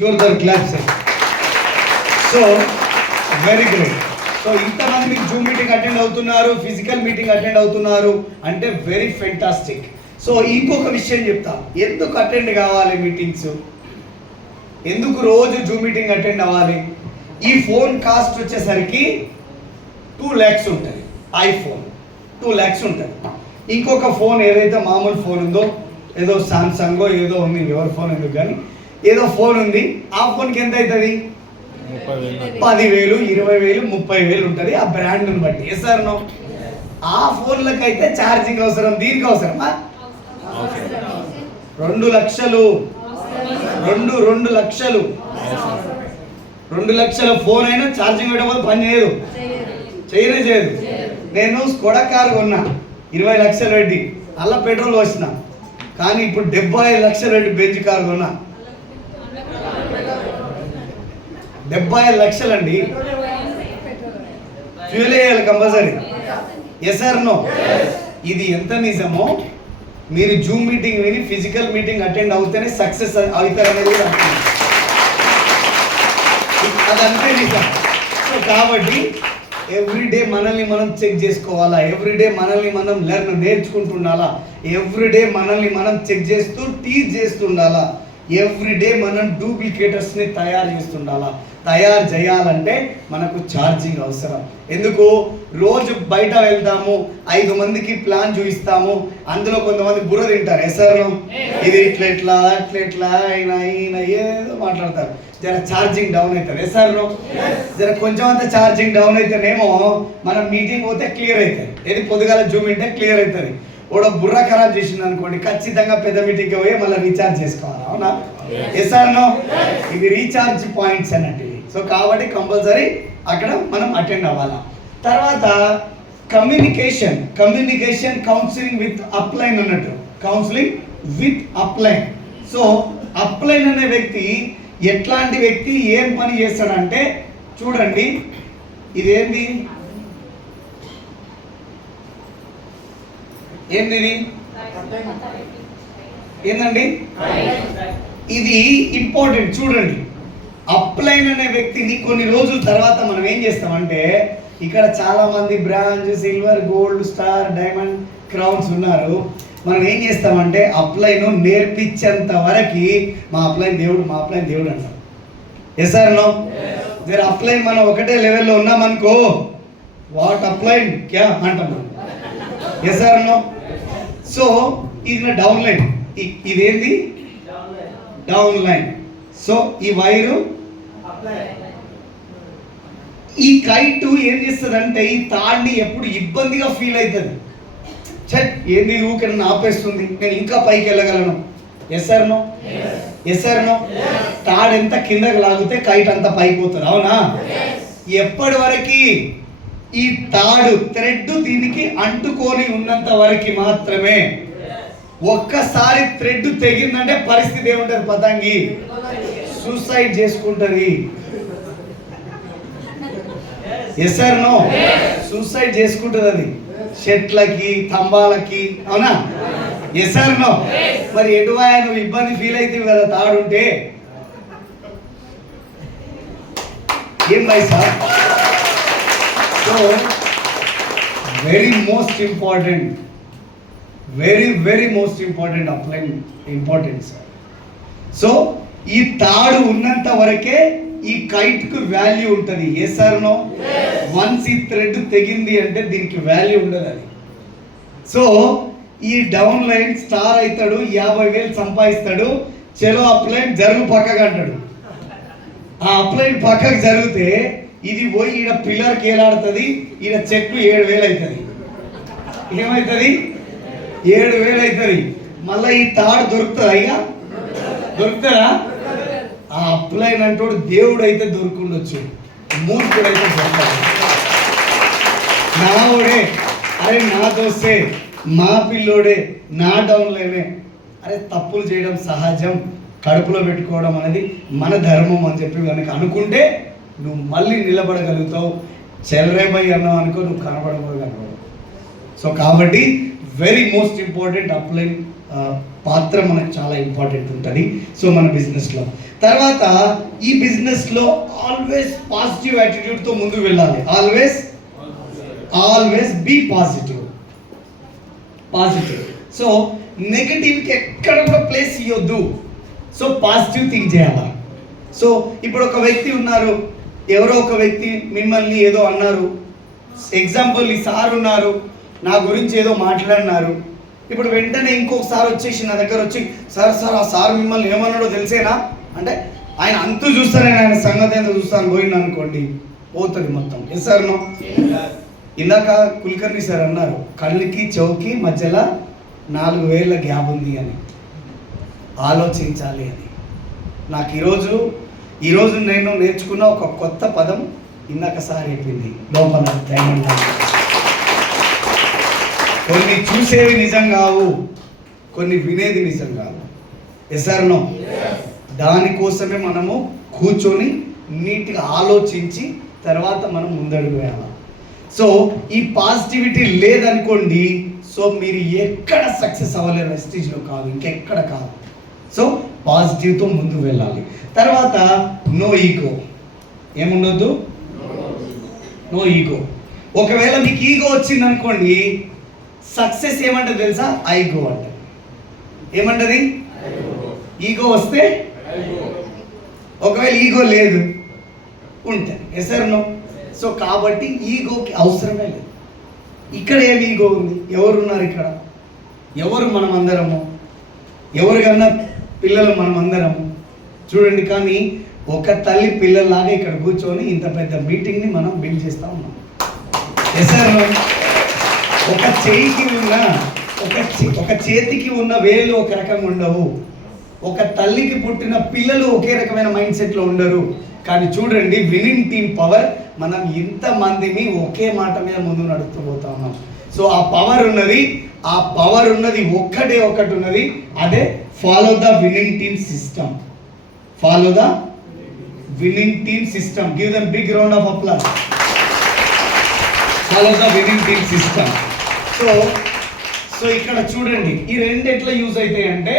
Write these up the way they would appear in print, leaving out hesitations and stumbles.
Jordar claps. So very great. So ఇంతమంది మీకు Zoom meeting attend అవుతున్నారు, ఫిజికల్ మీటింగ్ అటెండ్ అవుతున్నారు అంటే వెరీ ఫెంటాస్టిక్. సో ఇంకొక విషయం చెప్తా, ఎందుకు అటెండ్ కావాలి మీటింగ్స్, ఎందుకు రోజు జూమ్ మీటింగ్ అటెండ్ అవ్వాలి. ఈ ఫోన్ కాస్ట్ వచ్చేసరికి 2 lakhs ఉంటుంది. ఐఫోన్ 2 lakhs ఉంటుంది. ఇంకొక ఫోన్ ఏదైతే మామూలు ఫోన్ ఉందో, ఏదో సామ్సంగో ఏదో ఉంది, ఎవరి ఫోన్ ఎందుకు కానీ ఏదో ఫోన్ ఉంది, ఆ ఫోన్కి ఎంత అవుతుంది? 10,000, 20,000, 30,000 ఉంటుంది ఆ బ్రాండ్ని బట్టి. సార్ నో, ఆ ఫోన్లకు అయితే ఛార్జింగ్ అవసరం, దీనికి అవసరమా? 2 లక్షలు, 2 లక్షలు, 2 లక్షల ఫోన్ అయినా ఛార్జింగ్ పెట్టకపోతే పని చేయదు, చేయదు. నేను స్కోడా కార్ కొన్నా 20 లక్షలు పెట్టి, అలా పెట్రోల్ వచ్చిన. కానీ ఇప్పుడు 75 లక్షలు పెట్టి బెంజ్ కార్ కొన్నా. 75 లక్షలు అండి, ఫ్యూల్ వేయాలి కంపల్సరీ. Yes or no? ఇది ఎంత నిజమో మీరు జూమ్ మీటింగ్ విని ఫిజికల్ మీటింగ్ అటెండ్ అవుతేనే సక్సెస్ అవుతారనేది అదంతే నిజం. సో కాబట్టి ఎవ్రీడే మనల్ని మనం చెక్ చేసుకోవాలా, ఎవ్రీడే మనల్ని మనం నేర్చుకుంటుండాలా, ఎవ్రీడే మనల్ని మనం చెక్ చేస్తూ టీచ్ చేస్తుండాలా, ఎవ్రీడే మనం డూప్లికేటర్స్ని తయారు చేస్తుండాలా. తయారు చేయాలంటే మనకు ఛార్జింగ్ అవసరం. ఎందుకు? రోజు బయట వెళ్తాము, 5 మందికి ప్లాన్ చూపిస్తాము, అందులో కొంతమంది బుర్ర తింటారు. ఎస్ఆర్లో ఇది ఇట్లా ఆయన ఏదో మాట్లాడతారు, జర ఛార్జింగ్ డౌన్ అవుతుంది. ఎస్ఆర్లో జర కొంచెం అంతా ఛార్జింగ్ డౌన్ అయితేనేమో మనం మీటింగ్ పోతే క్లియర్ అవుతుంది, ఏది పొద్దుగాల జూమ్ ఉంటే క్లియర్ అవుతుంది. కూడా బుర్ర ఖరాబ్ చేసింది అనుకోండి, ఖచ్చితంగా పెద్ద మీటింగ్కి పోయి మళ్ళీ రీఛార్జ్ చేసుకోవాలి. అవునా? ఎస్ఆర్నో? ఇవి రీఛార్జ్ పాయింట్స్ అన్నట్టు. సో కాబట్టి కంపల్సరీ అక్కడ మనం అటెండ్ అవ్వాలా. తర్వాత కమ్యూనికేషన్ కౌన్సిలింగ్ విత్ అప్లైన్ అన్నట్టు, counselling with upline. So upline అనే వ్యక్తి ఎట్లాంటి వ్యక్తి, ఏం పని చేస్తాడంటే చూడండి, ఇదేంది, ఏందండి ఇది ఇంపార్టెంట్. చూడండి, అప్లైన్ అనే వ్యక్తిని కొన్ని రోజుల తర్వాత మనం ఏం చేస్తామంటే, ఇక్కడ చాలా మంది bronze, silver, gold, star, diamond, crowns ఉన్నారు. మనం ఏం చేస్తామంటే అప్లైన్ నేర్పించేంత వరకు మా అప్లైన్ దేవుడు అంటాం. Yes or no? జర అప్లైన్ మనం ఒకటే లెవెల్లో ఉన్నామనుకో, వాట్ అప్లైన్ క్యా అంటాం. Yes or no? సో ఇది డౌన్ లైన్, ఇదేంది డౌన్ లైన్. సో ఈ వైరు, ఈ కైట్ ఏం చేస్తుంది అంటే ఈ తాడిని ఎప్పుడు ఇబ్బందిగా ఫీల్ అవుతుంది. చెట్ ఏంది ఊకే ఆపేస్తుంది, నేను ఇంకా పైకి వెళ్ళగలను. Yes or no? Yes or no? తాడు ఎంత కిందకి లాగితే కైట్ అంత పైకి పోతుంది. అవునా? ఎప్పటి వరకు ఈ తాడు థ్రెడ్ దీనికి అంటుకొని ఉన్నంత వరకు మాత్రమే. ఒక్కసారి థ్రెడ్ తెగిందంటే పరిస్థితి ఏముంటది? పతంగి సూసైడ్ చేసుకుంటది. Yes or no? సూసైడ్ చేసుకుంటది అది, చెట్లకి, స్తంభాలకి. అవునా? Yes or no? మరి ఎటువా నువ్వు ఇబ్బంది ఫీల్ అవుతావు కదా తాడుంటే. ఏం by sir? So very most important upline important sir. So ఈ తాడు ఉన్నంత వరకే ఈ కైట్ కు వాల్యూ ఉంటుంది. Yes or no? వన్స్ ఈ థ్రెడ్ తెగింది అంటే దీనికి వాల్యూ ఉండదు అది. సో ఈ డౌన్ లైన్ స్టార్ అవుతాడు, 50,000 సంపాదిస్తాడు. చలో అప్లైన్ జరుగు పక్కగా అంటాడు. ఆ అప్లైన్ పక్కకు జరిగితే ఇది పోయి ఈడ పిల్లర్కి ఏలాడుతుంది, ఈడ చెక్కు 7,000 అవుతుంది. ఏమవుతుంది? 7,000 అవుతుంది. మళ్ళీ ఈ తాడు దొరుకుతుంది, అయ్యా దొరుకుతుందా? ఆ అప్లైన్ అంటోడు దేవుడు అయితే దొరుకుండొచ్చు, మూర్ఖుడైతే దొరకదు. నావుడే, అరే నా దోస్తే, మా పిల్లోడే, నా డౌన్లోనే. అరే తప్పులు చేయడం సహజం, కడుపులో పెట్టుకోవడం అనేది మన ధర్మం అని చెప్పి కనుక అనుకుంటే నువ్వు మళ్ళీ నిలబడగలుగుతావు. చెలరేబై అన్నావు అనుకో, నువ్వు కనబడగలవు. సో కాబట్టి వెరీ మోస్ట్ ఇంపార్టెంట్ అప్లైన్ పాత్ర మనకు చాలా ఇంపార్టెంట్ ఉంటుంది. సో మన బిజినెస్లో తర్వాత ఈ బిజినెస్లో ఆల్వేస్ పాజిటివ్ యాటిట్యూడ్తో ముందుకు వెళ్ళాలి. Always be positive. సో నెగటివ్కి ఎక్కడ కూడా ప్లేస్ ఇవ్వద్దు. సో పాజిటివ్ థింక్ చేయాలి. సో ఇప్పుడు ఒక వ్యక్తి ఉన్నారు, ఎవరో ఒక వ్యక్తి మిమ్మల్ని ఏదో అన్నారు. ఎగ్జాంపుల్, ఈ సార్ ఉన్నారు, నా గురించి ఏదో మాట్లాడినారు. ఇప్పుడు వెంటనే ఇంకొకసారి వచ్చేసి నా దగ్గర వచ్చి, సార్ ఆ సార్ మిమ్మల్ని ఏమన్నాడో తెలిసేనా అంటే, ఆయన అంతూ చూస్తాను, ఆయన సంగతి ఎంత చూస్తాను పోయింది అనుకోండి, పోతుంది మొత్తం. Yes sir no? ఇందాక కుల్కర్ణి సార్ అన్నారు, కళ్ళకి చెవుకి మధ్యలో 4 వేల గ్యాప్ ఉంది అని ఆలోచించాలి అని. నాకు ఈరోజు నేను నేర్చుకున్న ఒక కొత్త పదం ఇందాక సార్ చెప్పింది లోపల. కొన్ని చూసేవి నిజం కావు, కొన్ని వినేది నిజం కావు. Yes sir no? దానికోసమే మనము కూర్చొని నీట్గా ఆలోచించి తర్వాత మనం ముందడుగు వేయాలి. సో ఈ పాజిటివిటీ లేదనుకోండి, సో మీరు ఎక్కడ సక్సెస్ అవ్వలేరు, వెస్టీజ్లో కాదు, ఇంకెక్కడ కాదు. సో పాజిటివ్తో ముందు వెళ్ళాలి. తర్వాత నో ఈగో. ఏముండొద్దు? No ego. ఒకవేళ మీకు ఈగో వచ్చింది అనుకోండి, సక్సెస్ ఏమంటది తెలుసా? ఐగో అంట. ఏమంటది? ఈగో వస్తే, ఒకవేళ ఈగో లేదు ఉంటుంది. Yes or no? సో కాబట్టి ఈగోకి అవసరమే లేదు. ఇక్కడ ఏమి ఈగో ఉంది? ఎవరున్నారు ఇక్కడ? ఎవరు? మనం అందరము. ఎవరికన్నా పిల్లలు మనం అందరము. చూడండి, కానీ ఒక తల్లి పిల్లల్లాగా ఇక్కడ కూర్చొని ఇంత పెద్ద మీటింగ్ని మనం బిల్డ్ చేస్తూ ఉన్నాం. Yes or no? ఒక చేతికి ఉన్న వేలు ఒక రకంగా ఉండవు. ఒక తల్లికి పుట్టిన పిల్లలు ఒకే రకమైన మైండ్ సెట్లో ఉండరు. కానీ చూడండి, విన్నింగ్ టీమ్ పవర్, మనం ఇంతమందిని ఒకే మాట మీద ముందు నడుస్తూ పోతా ఉన్నాం. సో ఆ పవర్ ఉన్నది ఒకటి ఉన్నది, అదే follow the winning team system. Follow the winning team system. Give them big round of applause. Follow the winning team system. So ఇక్కడ చూడండి, ఈ రెండు ఎట్లా యూజ్ అవుతాయి అంటే,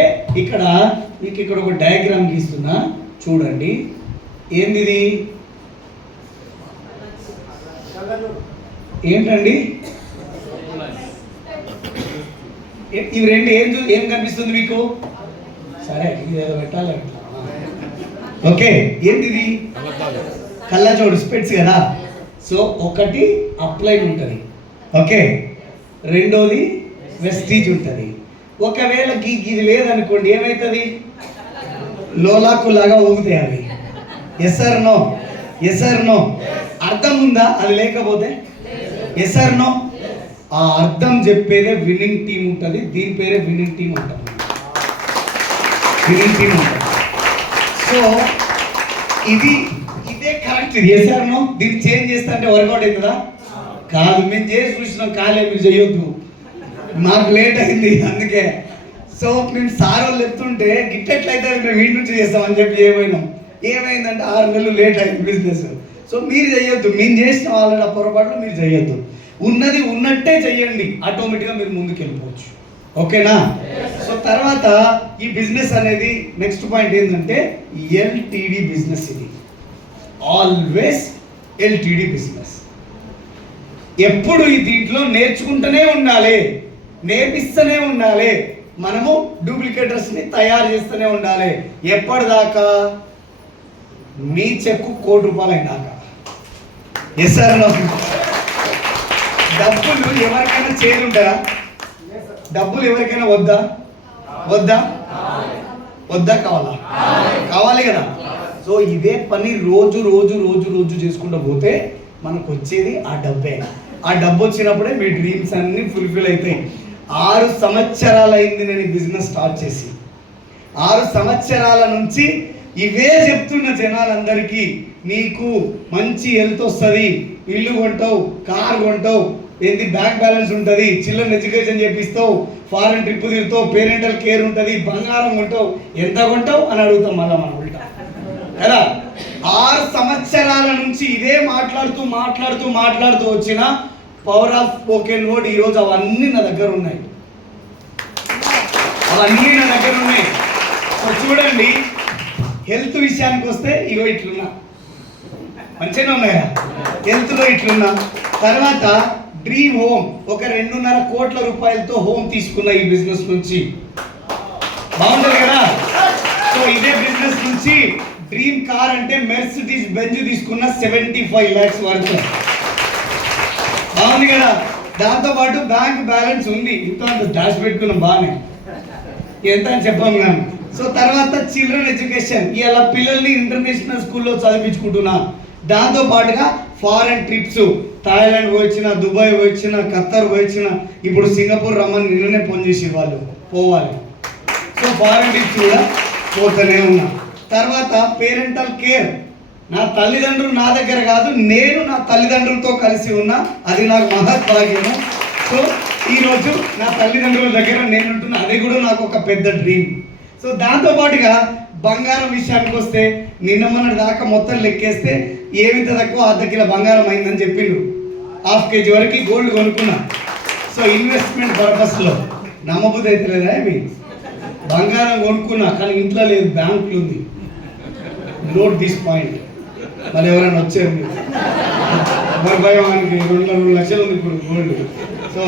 మీకు ఇక్కడ ఒక డయాగ్రామ్ గీస్తున్నా చూడండి. ఏంది? ఏంటండి ఇవి రెండు? ఏం కనిపిస్తుంది మీకు? సరే, ఇది ఏదో పెట్టాలి. ఓకే, ఏంది? కళ్ళజోడు, స్పెట్స్ కదా. సో ఒకటి అప్లైడ్ ఉంటుంది, ఓకే. రెండోది వెస్టీజ్ ఉంటుంది. ఒకవేళ ఇది లేదనుకోండి, ఏమవుతుంది? లోలాకులాగా ఊగుతాయి అవి. Yes or no? Yes or no? అర్థం ఉందా అది లేకపోతే? Yes or no? ఆ అర్థం చెప్పేదే విన్నింగ్ టీం ఉంటుంది. దీని పేరే విన్నింగ్ టీం ఉంటుంది. విన్నింగ్ టీం ఉంటుంది. సో ఇదే కరెక్ట్. Yes or no? దీన్ని చేంజ్ చేస్తా అంటే వర్కౌట్ అవుతుందా? కాదు. మేము చేసి చూసినాం, కాలే, మీరు చేయొద్దు, మాకు లేట్ అయింది అందుకే. సో మేము సార్ వాళ్ళు చెప్తుంటే గిట్టెట్లయితే మేము ఇంటి నుంచి చేస్తామని చెప్పి ఏమైందంటే 6 నెలలు లేట్ అయింది బిజినెస్. సో మీరు చెయ్యొద్దు, మేము చేసిన ఆల్రెడీ ఆ పొరపాట్లు మీరు చెయ్యొద్దు. ఉన్నది ఉన్నట్టే చెయ్యండి, ఆటోమేటిక్గా మీరు ముందుకు వెళ్ళిపోవచ్చు. ఓకేనా? సో తర్వాత ఈ బిజినెస్ అనేది నెక్స్ట్ పాయింట్ ఏంటంటే ఎల్టీడీ బిజినెస్. ఇది ఆల్వేస్ ఎల్టీడీ బిజినెస్. ఎప్పుడు ఈ దీంట్లో నేర్చుకుంటూనే ఉండాలి, నేర్పిస్తూనే ఉండాలి. మనము డూప్లికేటర్స్ని తయారు చేస్తూనే ఉండాలి. ఎప్పటిదాకా? మీ చెక్కు ₹1,00,00,000 అయినాక. Yes sir no? డబ్బులు ఎవరికైనా చేరుంటారా? డబ్బులు ఎవరికైనా వద్దా? కావాలా? కావాలి కదా. సో ఇదే పని రోజు చేసుకుంటూ పోతే మనకు వచ్చేది ఆ డబ్బే. ఆ డబ్బు వచ్చినప్పుడే మీ డ్రీమ్స్ అన్నీ ఫుల్ఫిల్ అవుతాయి. 6 సంవత్సరాలు అయింది నేను ఈ బిజినెస్ స్టార్ట్ చేసి. 6 సంవత్సరాల నుంచి ఇవే చెప్తున్న జనాలందరికీ, నీకు మంచి హెల్త్ వస్తుంది, ఇల్లు కొంటావు, కార్ కొంటావు, ఏంటి బ్యాంక్ బ్యాలెన్స్ ఉంటుంది, చిల్డ్రన్ ఎడ్యుకేషన్ చేపిస్తావు, ఫారెన్ ట్రిప్ తిరుగుతావు, పేరెంటల్ కేర్ ఉంటుంది, బంగారం కొంటావు, ఎంత కొంటావు అని అడుగుతాం మళ్ళీ మనం ఉల్టా కదా. 6 సంవత్సరాల నుంచి ఇదే మాట్లాడుతూ వచ్చిన పవర్ ఆఫ్ స్పోకెన్ వర్డ్ ఈరోజు అవన్నీ నా దగ్గర ఉన్నాయి. చూడండి, హెల్త్ విషయానికి వస్తే ఇగో ఇట్లున్నా, మంచిగానే ఉన్నాయా? హెల్త్లో ఇట్లున్నా. తర్వాత డ్రీమ్ హోమ్, ఒక 2.5 కోట్ల రూపాయలతో హోమ్ తీసుకున్న ఈ బిజినెస్ నుంచి. బాగుంటుంది కదా? సో ఇదే బిజినెస్ నుంచి డ్రీమ్ కార్ అంటే మెర్సిడీస్ బెంజ్ తీసుకున్న 75 lakhs వరకు. బాగుంది కదా? దాంతోపాటు బ్యాంక్ బ్యాలెన్స్ ఉంది, ఇంత డాష్ పెట్టుకున్నాం బాగానే, ఎంత అని చెప్పాం కానీ. సో తర్వాత చిల్డ్రన్ ఎడ్యుకేషన్, ఇలా పిల్లల్ని ఇంటర్నేషనల్ స్కూల్లో చదివించుకుంటున్నా. దాంతో పాటుగా ఫారెన్ ట్రిప్స్, థాయిలాండ్ పోయిన, దుబాయ్ పోయిన, ఖత్తర్ పోయిన, ఇప్పుడు సింగపూర్ రమ్మని నిన్ననే ఫోన్ చేసి వాళ్ళు పోవాలి. సో ఫారెన్ ట్రిప్స్ కూడా పోతూనే ఉన్నా. తర్వాత పేరెంటల్ కేర్, నా తల్లిదండ్రులు నా దగ్గర కాదు, నేను నా తల్లిదండ్రులతో కలిసి ఉన్నా, అది నాకు మహద్భాగ్యము. సో ఈరోజు నా తల్లిదండ్రుల దగ్గర నేను ఉంటున్నా, అది కూడా నాకు ఒక పెద్ద డ్రీమ్. సో దాంతోపాటుగా బంగారం విషయానికి వస్తే నిన్న మొన్నటి దాకా మొత్తం లెక్కేస్తే ఏమింత తక్కువ 1/2 కిలో బంగారం అయిందని చెప్పిండు. 1/2 kg వరకు గోల్డ్ కొనుక్కున్నా. సో ఇన్వెస్ట్మెంట్ పర్పస్లో నమ్మబుద్ధి అయితే లేదా? బంగారం కొనుక్కున్నా కానీ ఇంట్లో లేదు, బ్యాంకులు ఉంది. Note this point. మళ్ళీ ఎవరైనా వచ్చారు మీరు, 2 లక్షలు ఉంది ఇప్పుడు గోల్డ్. సో